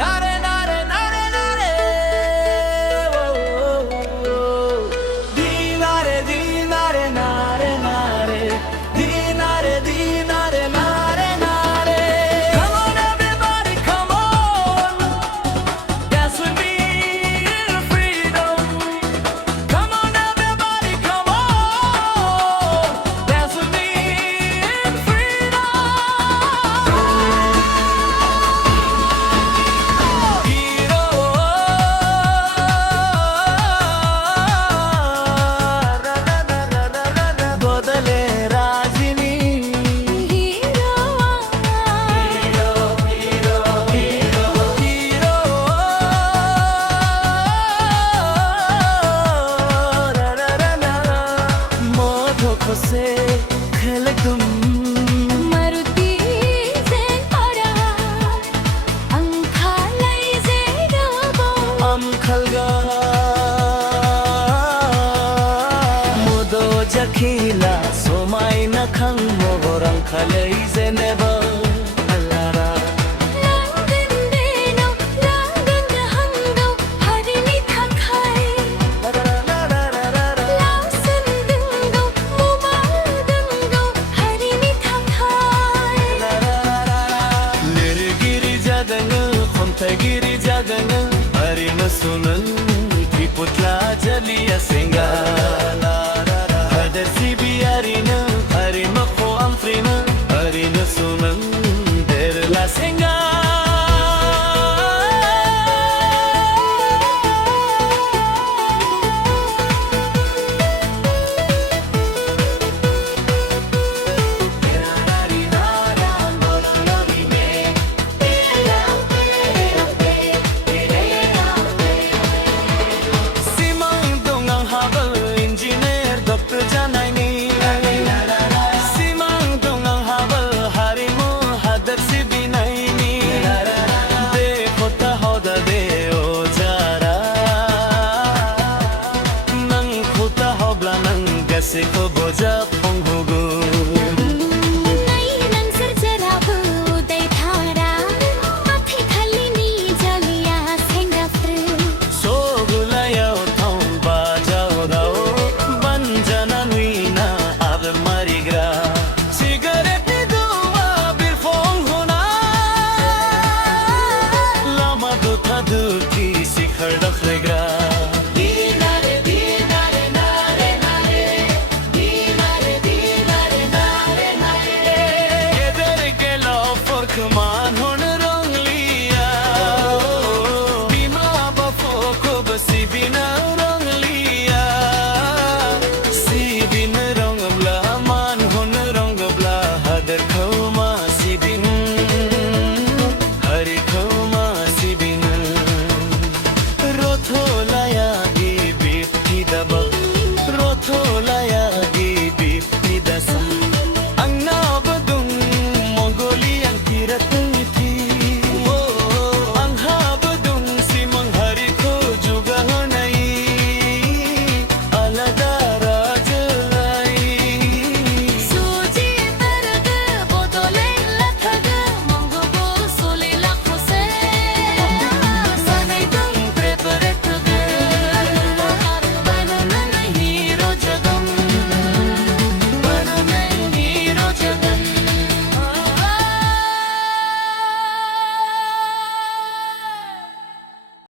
Nare nare nare nare Dinare dinare nare nare Dinare dinare nare nare Come on everybody come on Dance with me in freedom Come on everybody come on Dance with me in freedom বদলে রাজিনী hero hero hero hero মধু খসে খেলে তুম Maruti Zen Ora Angkhalai Zerabo am khalga mudo jakhila somai na khang morang khalai zeneba alara Langan Deno Langan Hangdo Harini Thakai Lao Sandungo Mumadungo Harini Thakai lir giri jadang khonta giri jadang arina sunan tiputla jaliya singa hadar sibi arina arima ko amfrina arina sunan der la singa